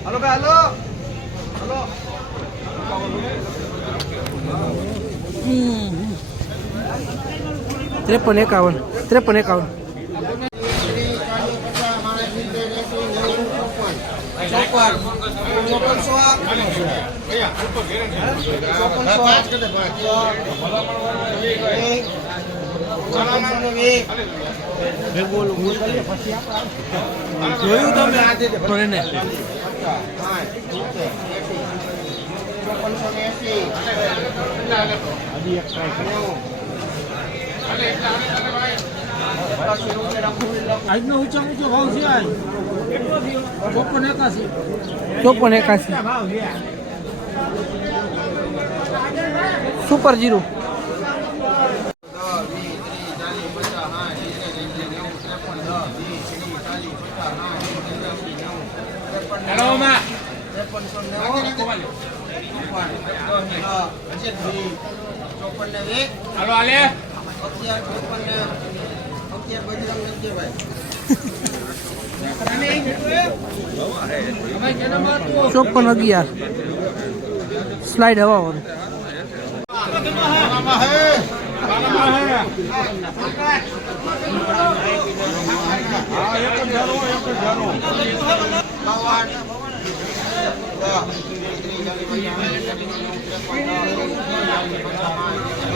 હાલો ભાઈ હાલો હાલો ત્રેપન એકાવન ત્રેપન એકાવન પાંચ કે દે, પાંચ. જોયું તમે આજે ચોપનસો ને એંસી. આજનો ઊંચો ઊંચો ભાવ છે આજ? ચોપન એકાસી ચોપન એકાસી સુપર જીરો. હાલો હાલે. ચોપન અગિયાર સ્લાઇડ હવા વાળું આમાં હે.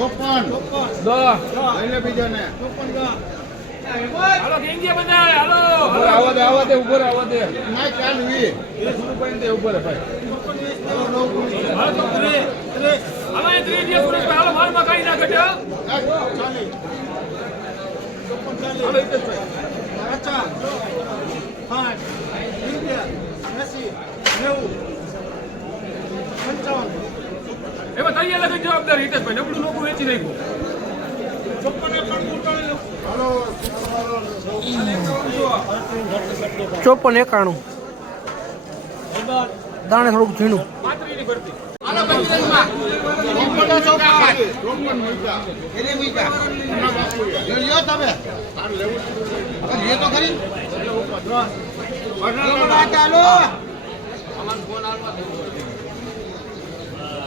ચોપન. લે બીજાને. હાલો કેમ ગયા બધા હાલો આવા દે આવા દે ઊભો રહે આવા દે. ના ચાલ વી. દે ઊભો રહે ભાઈ. હાલો તો ત્રી ત્રી હાલો એ ત્રી દિવસ સુરેશ હાલો મારમાં કાઈ ના ઘટે હો. હાલો હિતેશભાઈ જવાબદાર હિતેશભાઈ નબળું લોકો વેચી નાખ્યું. ચોપન એકાણું. દાણે થોડુંક ઝીણું. પાંત્રીની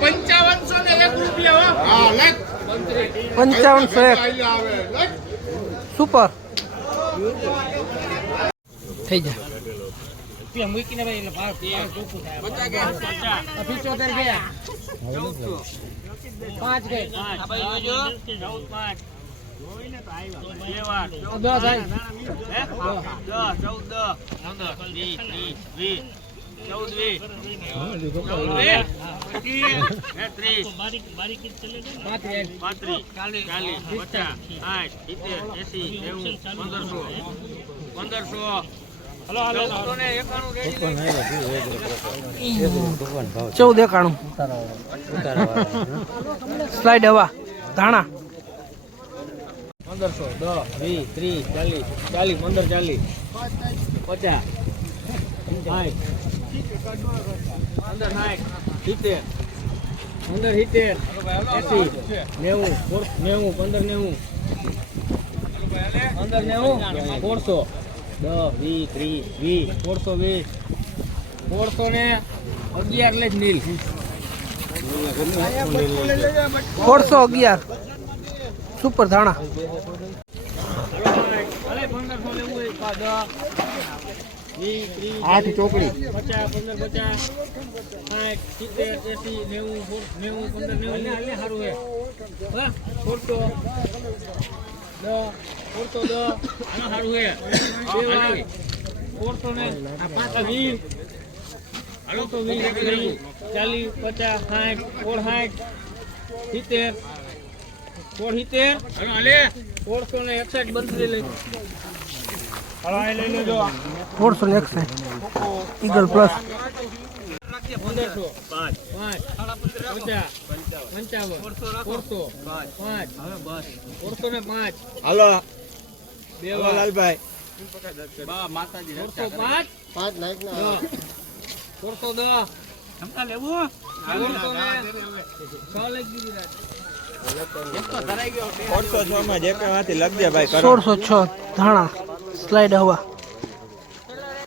પંચાવનસો ને એક રૂપિયા પંચાવનસો સુપર. થઈ જાય. પિચોતેર ગયા. પાંચ ચૌદ દસ. આઈ ચૌદ એકાણું. સ્લાઇડ હવા ધાણા. પંદરસો દસ વીસ ત્રીસ ચાલીસ ચાલીસ પંદર ચાલીસ પચાસ પંદર સાઠ સિત્તેર પંદર સિત્તેર એસી નેવું નેવું પંદર નેવું પંદર નેવું ફોરસો દસ વીસ ત્રીસ વીસ ફોરસો વીસ ફોરસો ને અગિયાર લે જ નીલ. ફોરસો અગિયાર. સુપર ધાણા. પંદરસો લેવું તો આઠ ચોકડી પચાસ પંદર પચાસ સાઠ સિત્તેર એસી નેવું નેવું પંદર નેવું સારું હે હા સોળસો દસ આનો સારું હે બે વાર સોળસો ને આ પાંચ વીસ ચાલીસ પચાસ સાઠ સોળ સાઠ સિત્તેર સોળ સિત્તેર સોળસો ને એકસઠ બંધ લઈ લઈ લેજો સોળસો ને એકસઠ ઈગલ પ્લસ પંદરસો પાંચ પાંચ પચાસ પંચાવન સોળસો પાંચ સોળસો ને પાંચ હાલો બે હાલો વાર લાલભાઈ સોળસો પાંચ પાંચ નાખ દસ સોળસો દસ લેવું સોળસો ને છ લઈ દીધી રાત. સોળસો છ માં જે કઈ વાંચી લખજે ભાઈ કરો સોળસો છ ધાણા સ્લાઇડ હવા